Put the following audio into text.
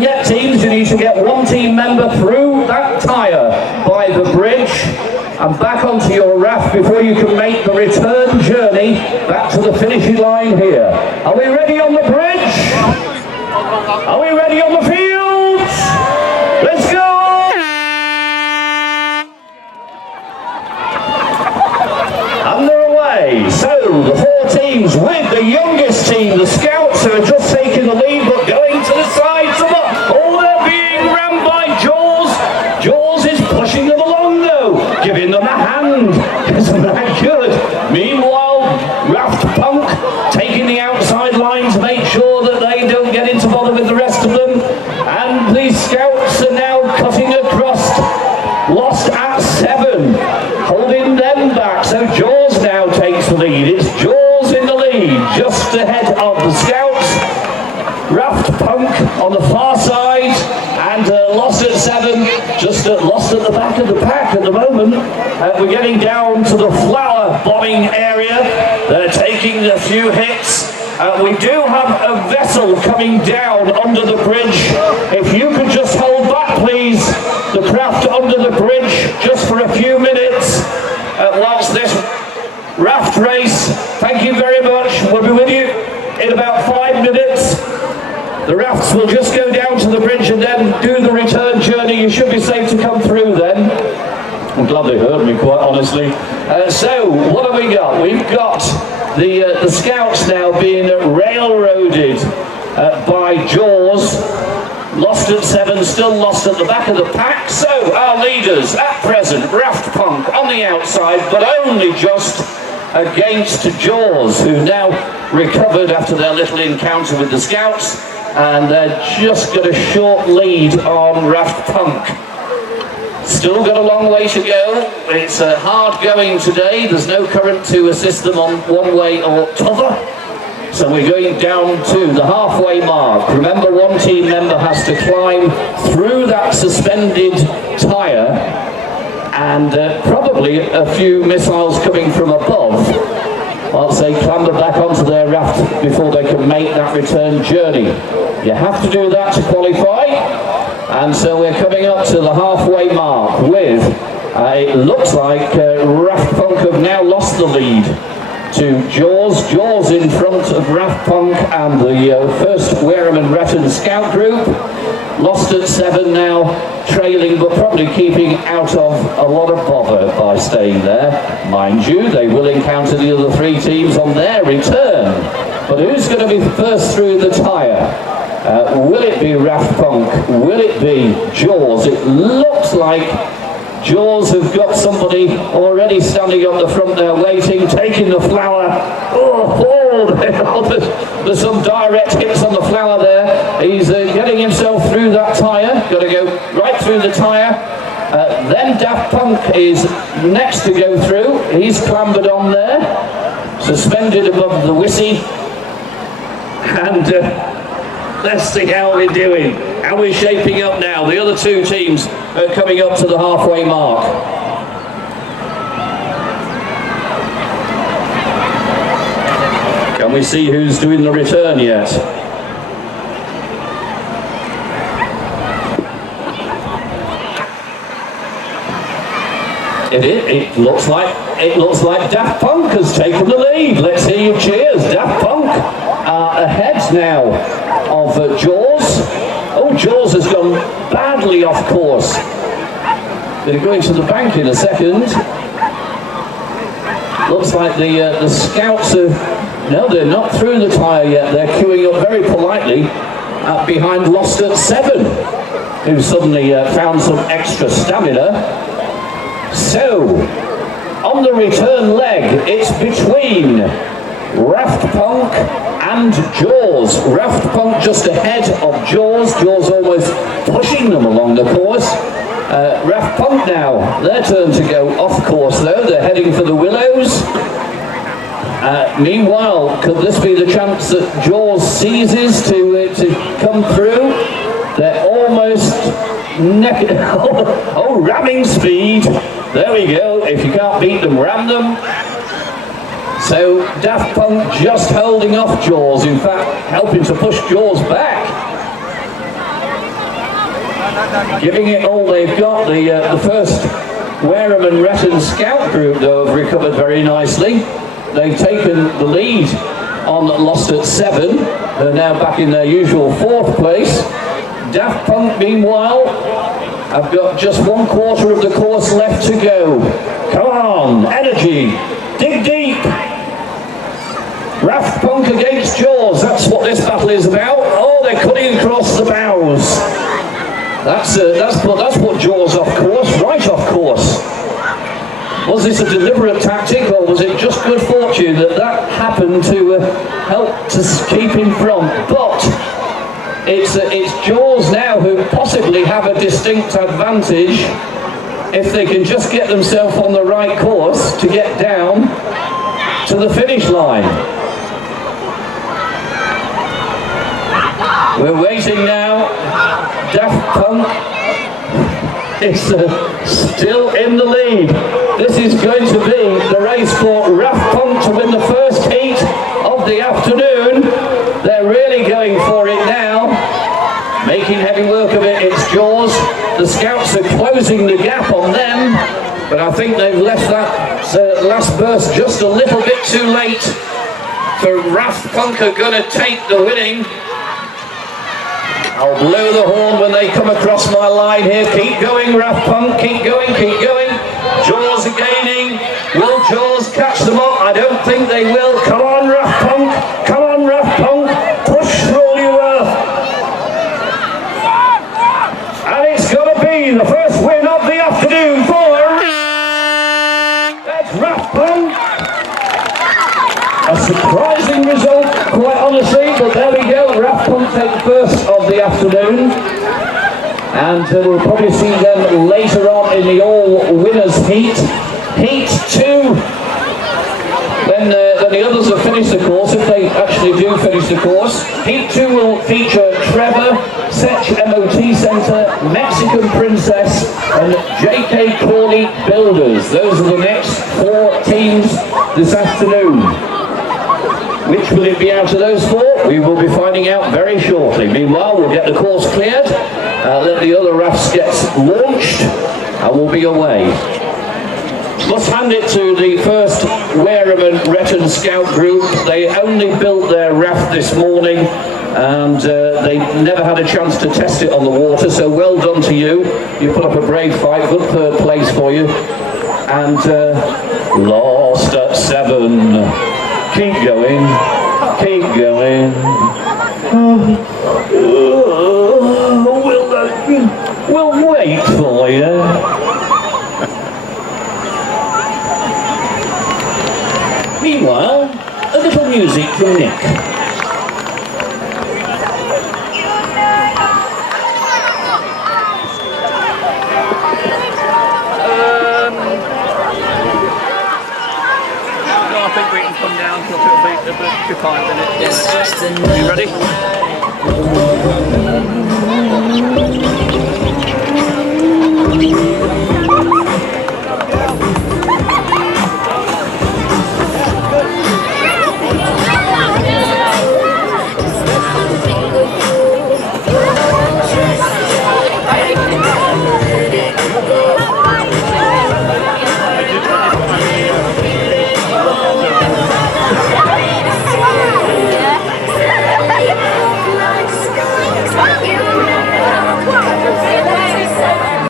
forget, teams, you need to get one team member through that tyre by the bridge and back onto your raft before you can make the return journey back to the finishing line here. Are we ready on the bridge? Are we ready on the fields? Let's go! And they're away. So the four teams with the youngest team, the Scouts, who are just taking the lead but going to the sides of it. Oh, they're being rammed by Jaws. Jaws is pushing them along though, giving them a hand. Isn't that good? Meanwhile, Raft Punk taking the outside line to make sure that they don't get into bother with the rest of them. And the Scouts are now cutting across, lost at 7, holding them back. So Jaws now takes the lead. It's Jaws in the lead, just ahead of the Scouts. Raft Punk on the far side, and lost at 7, just lost at the back of the pack at the moment. We're getting down to the flower bombing area. They're taking a few hits. We do have a vessel coming down under the bridge. If you could just hold back, please, the craft under the bridge, just for a few minutes, whilst this raft race. Thank you very much. We'll be with you in about 5 minutes. The rafts will just go down to the bridge and then do the return journey. You should be safe to come through then. I'm glad they heard me, quite honestly. So, what have we got? We've got the Scouts now being railroaded by Jaws. Lost at 7, still lost at the back of the pack. So, our leaders at present, Raft Punk on the outside, but only just against Jaws, who now recovered after their little encounter with the Scouts. And they're just got a short lead on Raft Punk. Still got a long way to go. It's hard going today. There's no current to assist them on one way or t'other. So we're going down to the halfway mark. Remember, one team member has to climb through that suspended tyre, and probably a few missiles coming from above, whilst they clamber back onto their raft before they can make that return journey. You have to do that to qualify, and so we're coming up to the halfway mark with, it looks like Raft Punk have now lost the lead to Jaws. Jaws in front of Raft Punk and the first Wareham and Retton Scout group. Lost at 7 now, trailing but probably keeping out of a lot of bother by staying there. Mind you, they will encounter the other 3 teams on their return. But who's going to be first through the tyre? Will it be Raft Punk? Will it be Jaws? It looks like Jaws have got somebody already standing up the front there waiting, taking the flower. There's some direct hits on the flower there. He's getting himself through that tyre. Got to go right through the tyre. Then Daft Punk is next to go through. He's clambered on there, suspended above the whissy. And let's see how we're doing. How we're shaping up now. The other 2 teams are coming up to the halfway mark. Can we see who's doing the return yet? It looks like Daft Punk has taken the lead. Let's hear your cheers. Daft Punk are ahead now of Jaws. Oh, Jaws has gone badly off course. They're going to the bank in a second. Looks like the Scouts are... No, they're not through the tyre yet. They're queuing up very politely behind Lost at 7, who suddenly found some extra stamina. So, on the return leg, it's between Raft Punk and Jaws. Raft Punk just ahead of Jaws. Jaws almost pushing them along the course. Raft Punk now, their turn to go off course though. They're heading for the Willows. Meanwhile, could this be the chance that Jaws seizes to come through? They're almost ramming speed. There we go. If you can't beat them, ram them. So Daft Punk just holding off Jaws, in fact helping to push Jaws back. giving it all they've got. The first Wareham and Retton Scout group, though, have recovered very nicely. They've taken the lead on Lost at 7. They're now back in their usual 4th place. Daft Punk, meanwhile, have got just 1/4 of the course left to go. Come on, energy, dig deep. Raft Punk against Jaws, that's what this battle is about. Oh, they're cutting across the bows. That's what Jaws off course, right off course. Was this a deliberate tactic, or was it just good fortune that happened to help to keep in front? But it's Jaws now who possibly have a distinct advantage if they can just get themselves on the right course to get down to the finish line. We're waiting now. Daft Punk is still in the lead. This is going to be the race for Raft Punk to win the first heat of the afternoon. They're really going for it now, making heavy work of it. It's Jaws. The Scouts are closing the gap on them, but I think they've left that last burst just a little bit too late. So Raft Punk are going to take the winning. I'll blow the horn when they come across my line here. Keep going, Raft Punk, keep going, keep going. Jaws are gaining. Will Jaws catch them up? I don't think they will. Come on, Raft Punk. Come on, Raft Punk. Push through all your worth. And it's going to be the first win of the afternoon for... That's Raft Punk. A surprising result, quite honestly, but there we go. Raft Punk take the first of the afternoon, and we'll probably see them later on in the all-winners heat. Heat 2, when the others have finished the course, if they actually do finish the course. Heat 2 will feature Trevor, Setch MOT Centre, Mexican Princess, and JK Corley Builders. Those are the next 4 teams this afternoon. Which will it be out of those 4? We will be finding out very shortly. Meanwhile, we'll get the course cleared, let the other rafts get launched, and we'll be away. Must hand it to the first Wareham and Retton Scout group. They only built their raft this morning, and they never had a chance to test it on the water, so well done to you. You put up a brave fight, good 3rd place for you. And Lost at 7. Keep going, keep going. We'll wait for you. Meanwhile, a little music from Nick. I think we can come down to a bit 5 minutes. You ready?